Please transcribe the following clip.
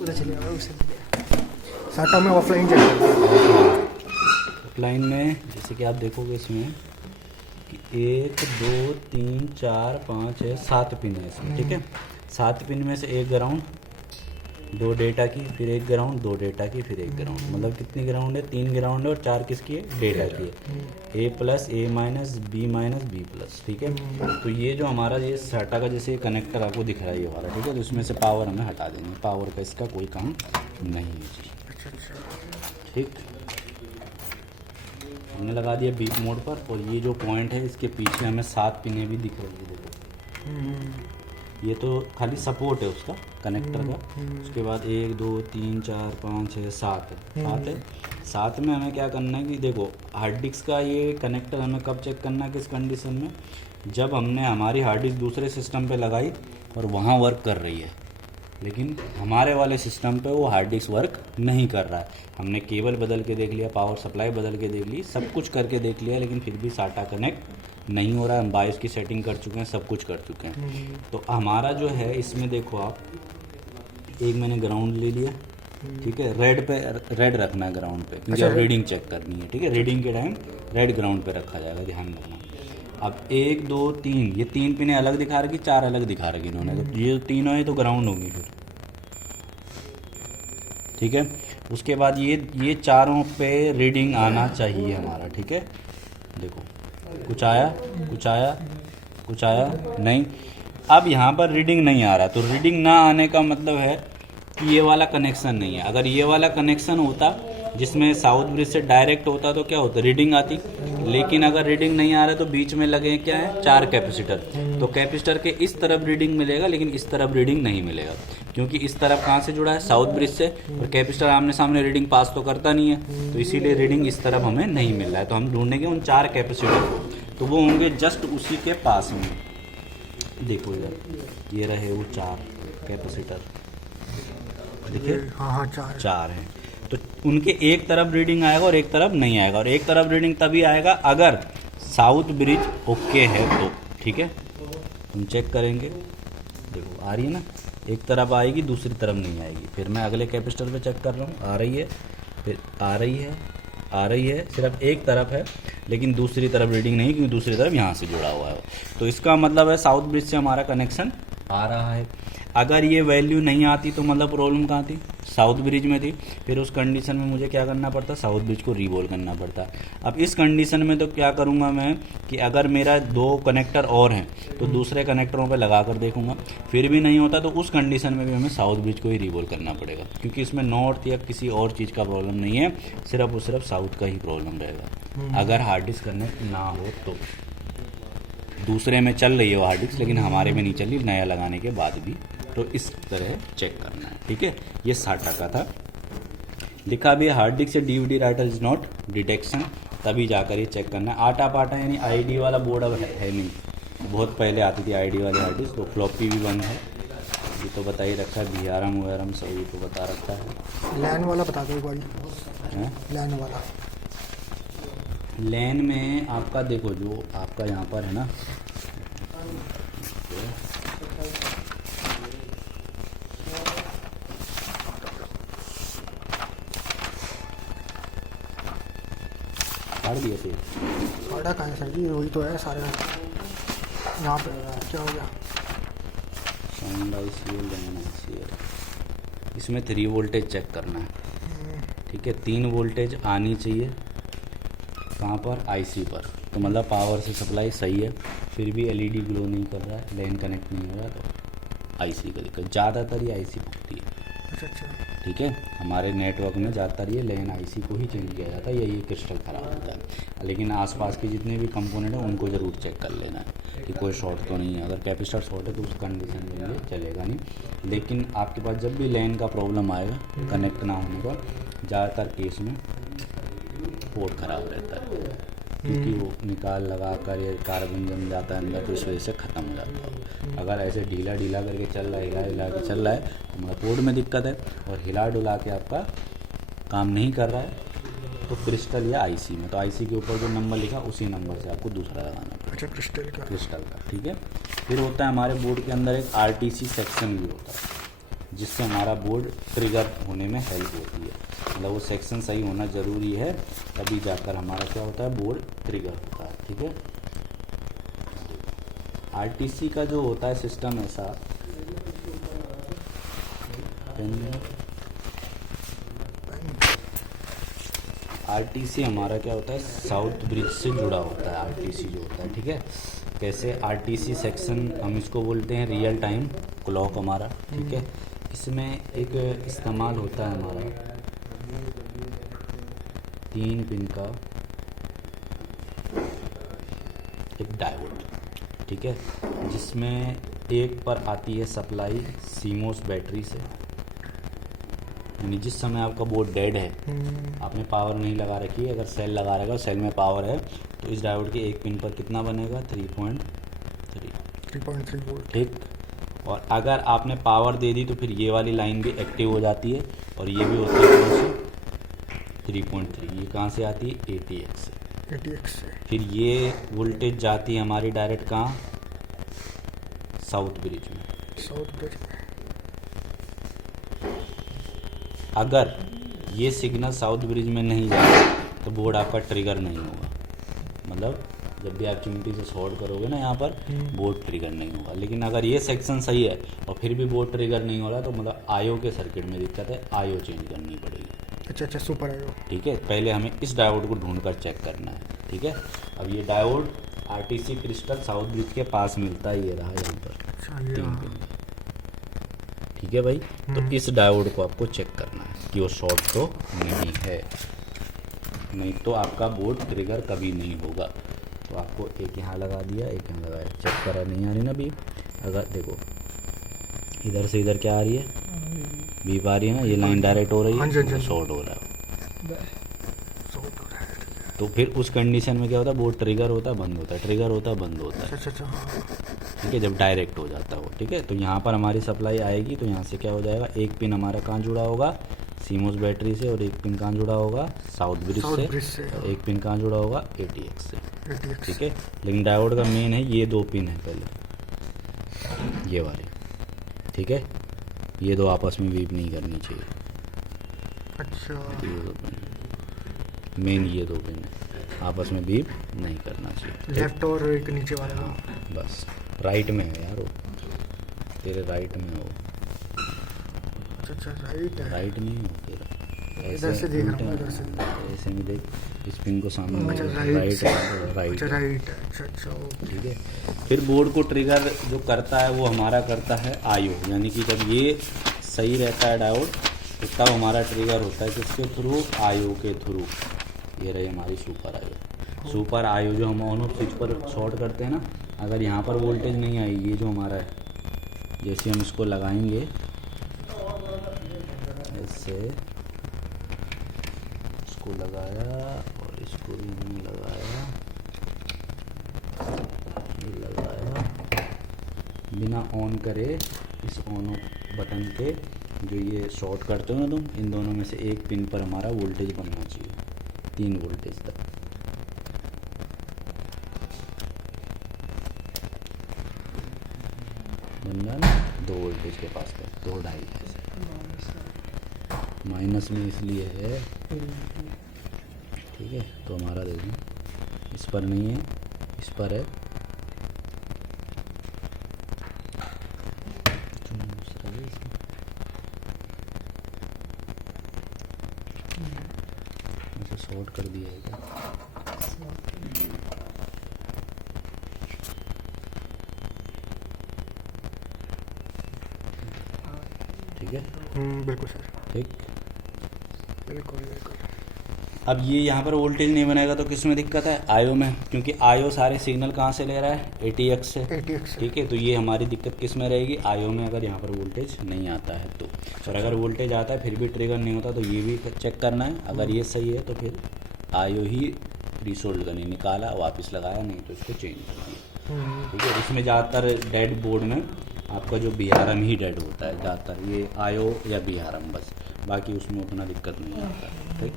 पता चलेगा उससे साटा में ऑफलाइन चल रहा है। ऑफलाइन में जैसे कि आप देखोगे इसमें कि 1 2 3 4 5 है 7 पिन है इसमें, ठीक है। 7 पिन में से एक ग्राउंड, 2 डेटा की, फिर एक ग्राउंड, 2 डेटा की, फिर एक ग्राउंड, मतलब कितनी ग्राउंड है? 3 ग्राउंड है और 4 किसकी है? डेटा की है। ए प्लस ए माइनस बी प्लस, ठीक है। तो ये जो हमारा ये साटा का जैसे कनेक्टर आपको दिख रहा है ये वाला, ठीक है। तो इसमें से पावर हमें हटा देंगे, पावर का इसका कोई काम नहीं है जी, ठीक। हमने लगा दिया बीप मोड पर, और ये जो पॉइंट है इसके पीछे हमें 7 पिनें भी दिख रही है, देखो। ये तो खाली सपोर्ट है उसका कनेक्टर का। उसके बाद 1 2 3 4 5 6 7 है, 7 है। 7 में हमें क्या करना है कि देखो हार्ड डिस्क का ये कनेक्टर हमें कब चेक करना है, किस कंडीशन में? जब हमने हमारी हार्ड डिस्क दूसरे सिस्टम पे लगाई और वहाँ वर्क कर रही है, लेकिन हमारे वाले सिस्टम पे वो हार्ड डिस्क वर्क नहीं कर रहा है। हमने केबल बदल के देख लिया, पावर सप्लाई बदल के देख ली, सब कुछ करके देख लिया, लेकिन फिर भी साटा कनेक्ट नहीं हो रहा है। हम बाइस की सेटिंग कर चुके हैं, सब कुछ कर चुके हैं। तो हमारा जो है इसमें देखो आप, एक मैंने ग्राउंड ले लिया, ठीक है। रेड पे रेड रखना है ग्राउंड पे, क्योंकि अब रीडिंग चेक करनी है, ठीक है। रीडिंग के टाइम रेड ग्राउंड पे रखा जाएगा, ध्यान रखना। अब 1 2 3, ये 3 पिनें अलग दिखा रही, 4 अलग दिखा रही इन्होंने, तो ये तीनों है तो ग्राउंड होंगी फिर, ठीक है। उसके बाद ये चारों पे रीडिंग आना चाहिए हमारा, ठीक है। देखो कुछ आया, कुछ आया, कुछ आया नहीं। अब यहाँ पर रीडिंग नहीं आ रहा, तो रीडिंग ना आने का मतलब है कि ये वाला कनेक्शन नहीं है। अगर ये वाला कनेक्शन होता जिसमें साउथ ब्रिज से डायरेक्ट होता तो क्या होता, रीडिंग आती। लेकिन अगर रीडिंग नहीं आ रहा तो बीच में लगे क्या है, 4 कैपेसिटर। तो कैपेसिटर के इस तरफ रीडिंग मिलेगा, लेकिन इस तरफ रीडिंग नहीं मिलेगा, क्योंकि इस तरफ कहाँ से जुड़ा है, साउथ ब्रिज से। और कैपेसिटर आमने सामने रीडिंग पास तो करता नहीं है, तो इसीलिए रीडिंग इस तरफ हमें नहीं मिल रहा है। तो हम ढूंढेंगे उन 4 कैपेसिटर, तो वो होंगे जस्ट उसी के पास में। देखो इधर ये रहे वो 4 कैपेसिटर, देखिए। हाँ 4 हैं, तो उनके एक तरफ रीडिंग आएगा और एक तरफ नहीं आएगा। और एक तरफ रीडिंग तभी आएगा अगर साउथ ब्रिज ओके है तो, ठीक है। हम चेक करेंगे, देखो आ रही है ना, एक तरफ आएगी दूसरी तरफ नहीं आएगी। फिर मैं अगले कैपेसिटर पे चेक कर रहा हूँ, आ रही है, फिर आ रही है, आ रही है, सिर्फ एक तरफ है, लेकिन दूसरी तरफ रीडिंग नहीं, क्योंकि दूसरी तरफ यहाँ से जुड़ा हुआ है। तो इसका मतलब है साउथ ब्रिज से हमारा कनेक्शन आ रहा है। अगर ये वैल्यू नहीं आती तो मतलब प्रॉब्लम कहाँ थी, साउथ ब्रिज में थी। फिर उस कंडीशन में मुझे क्या करना पड़ता, साउथ ब्रिज को रीवॉल करना पड़ता। अब इस कंडीशन में तो क्या करूँगा मैं कि अगर मेरा 2 कनेक्टर और हैं तो दूसरे कनेक्टरों पे लगा कर देखूँगा, फिर भी नहीं होता तो उस कंडीशन में भी हमें साउथ ब्रिज को ही रीवॉल करना पड़ेगा, क्योंकि इसमें नॉर्थ या किसी और चीज़ का प्रॉब्लम नहीं है, सिर्फ और सिर्फ साउथ का ही प्रॉब्लम रहेगा। अगर हार्ड डिस्क कनेक्ट ना हो तो दूसरे में चल रही है वो हार्ड डिस्क, लेकिन हमारे में नहीं चल रही, नया लगाने के बाद भी। तो इस तरह चेक करना है, ठीक है। ये साटा का था, लिखा भी हार्ड डिस्क से DVD writer is not detection, तभी जाकर ये चेक करना है। आटा पाटा यानी आईडी वाला बोर्ड अब है नहीं, बहुत पहले आती थी आईडी वाली हार्ड डिस्क। तो फ्लॉपी भी बंद है, ये तो बता ही रखा है, VRM वगैरह सभी तो बता रखा है। लैन वाला बता दो एक बार, लैन वाला। लैन में आपका देखो जो आपका यहाँ पर है ना, काट दिया थे साटा कहाँ है सर जी, वही तो है सारे यहाँ पे। क्या हो गया, साउंड IC, इसमें 3 वोल्टेज चेक करना है, ठीक है। 3 वोल्टेज आनी चाहिए कहाँ पर, IC पर। तो मतलब पावर से सप्लाई सही है, फिर भी LED ग्लो नहीं कर रहा है, लैन कनेक्ट नहीं हो रहा, तो IC का दिक्कत। ज़्यादातर ये IC भुगती है, अच्छा, ठीक है। हमारे नेटवर्क में ज़्यादातर ये लैन IC को ही चेंज किया जाता है, ये क्रिस्टल ख़राब होता है। लेकिन आसपास के जितने भी कंपोनेंट हैं उनको ज़रूर चेक कर लेना है कि कोई शॉर्ट तो नहीं है। अगर कैपेसिटर शॉर्ट है तो उस कंडीशन में ये चलेगा नहीं। लेकिन आपके पास जब भी लैन का प्रॉब्लम आएगा कनेक्ट ना होने का, ज़्यादातर केस में पोर्ट ख़राब रहता है, क्योंकि वो निकाल लगा कर ये कार्बन जम जाता है अंदर, तो इस वजह से ख़त्म हो जाता है। अगर ऐसे ढीला ढीला करके चल रहा है, हिला हिला के चल रहा है, तो मतलब पोर्ट में दिक्कत है, और हिला डुला के आपका काम नहीं कर रहा है, तो क्रिस्टल या IC में। तो IC के ऊपर जो नंबर लिखा उसी नंबर से आपको दूसरा लगाना पड़ेगा। अच्छा, क्रिस्टल का, ठीक है। फिर होता है हमारे बोर्ड के अंदर एक RTC सेक्शन भी होता है, जिससे हमारा बोर्ड ट्रिगर होने में हेल्प होती है। मतलब वो सेक्शन सही होना ज़रूरी है, तभी जाकर हमारा क्या होता है, बोर्ड ट्रिगर होता है। ठीक है। आरटीसी का जो होता है सिस्टम ऐसा, आरटीसी हमारा क्या होता है, साउथ ब्रिज से जुड़ा होता है आरटीसी जो होता है। ठीक है। कैसे, आरटीसी सेक्शन हम इसको बोलते हैं रियल टाइम क्लॉक हमारा। ठीक है। इसमें एक इस्तेमाल होता है हमारा 3 पिन का एक डायोड। ठीक है। जिसमें एक पर आती है सप्लाई सीमोस बैटरी से, यानी जिस समय आपका बोर्ड डेड है, आपने पावर नहीं लगा रखी है, अगर सेल लगा रहेगा, सेल में पावर है, तो इस डायोड के एक पिन पर कितना बनेगा, 3.3 वोल्ट। ठीक। और अगर आपने पावर दे दी तो फिर ये वाली लाइन भी एक्टिव हो जाती है, और ये भी होती है कौन सी, 3.3। ये कहाँ से आती है, ATX से। फिर ये वोल्टेज जाती है हमारी डायरेक्ट कहाँ, साउथ ब्रिज में। अगर ये सिग्नल साउथ ब्रिज में नहीं जाए तो बोर्ड आपका ट्रिगर नहीं होगा। मतलब जब भी आप चिमटी से शॉर्ट करोगे ना यहाँ पर, बोर्ड ट्रिगर नहीं होगा। लेकिन अगर ये सेक्शन सही है और फिर भी बोर्ड ट्रिगर नहीं हो रहा, तो मतलब आईओ के सर्किट में दिक्कत है, आईओ चेंज करनी पड़ेगी। अच्छा, सुपर आईओ। ठीक है। पहले हमें इस डायोड को ढूंढ कर चेक करना है। ठीक है। अब ये diode RTC crystal south bridge के पास मिलता है, ये रहा यहाँ पर। ठीक है भाई। तो इस डायोड को आपको चेक करना है कि वो शॉर्ट तो नहीं है, नहीं तो आपका बोर्ड ट्रिगर कभी नहीं होगा। तो आपको एक यहाँ लगा दिया, एक यहाँ लगाया, चेक करा, नहीं आ रही ना बीप। अगर देखो इधर से इधर क्या आ रही है, बीप आ रही है ना, ये लाइन डायरेक्ट हो रही है, शॉर्ट हो रहा है। तो फिर उस कंडीशन में क्या होता है, बोर्ड ट्रिगर होता है, बंद होता है, ट्रिगर होता है, बंद होता है। ठीक है। जब डायरेक्ट हो जाता है वो। ठीक है। तो यहाँ पर हमारी सप्लाई आएगी, तो यहाँ से क्या हो जाएगा, एक पिन हमारा कहाँ जुड़ा होगा, सीमोस बैटरी से, और एक पिन कहाँ जुड़ा होगा, साउथ ब्रिज से, और एक पिन कहाँ जुड़ा होगा, ATX से। ठीक है। लेकिन डायोड का मेन है ये 2 पिन है पहले, ये वाले। ठीक है। ये 2 आपस में वीप नहीं करनी चाहिए। अच्छा। मेन ये 2 पिन है, आपस में बीप नहीं करना चाहिए। लेफ्ट और एक नीचे वाला। हाँ, बस राइट में है यार वो, तेरे राइट में हो। अच्छा, राइट है। राइट नहीं हो तेरा, इधर से देख रहा हूँ, इधर से। ऐसे में देख, इस पिन को सामने, अच्छा, राइट है। अच्छा। ठीक है। फिर बोर्ड को ट्रिगर जो करता है वो हमारा करता है आईओ, यानी कि जब ये सही रहता है डायोड, तो तब हमारा ट्रिगर होता है किसके थ्रू, आईओ के थ्रू। ये रही हमारी सुपर आईओ। सुपर आईओ जो हम ऑन ऑफ स्विच पर शॉर्ट करते हैं ना, अगर यहाँ पर वोल्टेज नहीं आई, ये जो हमारा है, जैसे हम इसको लगाएंगे ऐसे, इसको लगाया और इसको भी हमने लगाया, ये लगाया, बिना ऑन करे इस ऑन ऑफ बटन के जो ये शॉर्ट करते हो ना तुम, इन दोनों में से एक पिन पर हमारा वोल्टेज बनना चाहिए, 3 वोल्टेज तक। बन गया ना, 2 वोल्टेज के पास का, 2-2.5 ऐसे। माइनस में इसलिए है, ठीक है। तो हमारा देखो इस पर नहीं है, इस पर है। शॉर्ट कर दिया है क्या? ठीक है। बिल्कुल सर। ठीक, बिल्कुल। अब ये यहाँ पर वोल्टेज नहीं बनाएगा तो किस में दिक्कत है, आईओ में, क्योंकि आईओ सारे सिग्नल कहाँ से ले रहा है, ATX से। ठीक है। तो ये हमारी दिक्कत किस में रहेगी, आईओ में, अगर यहाँ पर वोल्टेज नहीं आता है तो। और अगर वोल्टेज आता है फिर भी ट्रिगर नहीं होता, तो ये भी चेक करना है। अगर ये सही है तो फिर आईओ ही रीसोल्ड करनी, निकाला वापस लगाया, नहीं तो इसको चेंज कर दिया। ठीक है। इसमें ज़्यादातर डेड बोर्ड में आपका जो BRM ही डेड होता है ज़्यादातर, ये आईओ या BRM बस, बाकी उसमें उतना दिक्कत नहीं आता। ठीक।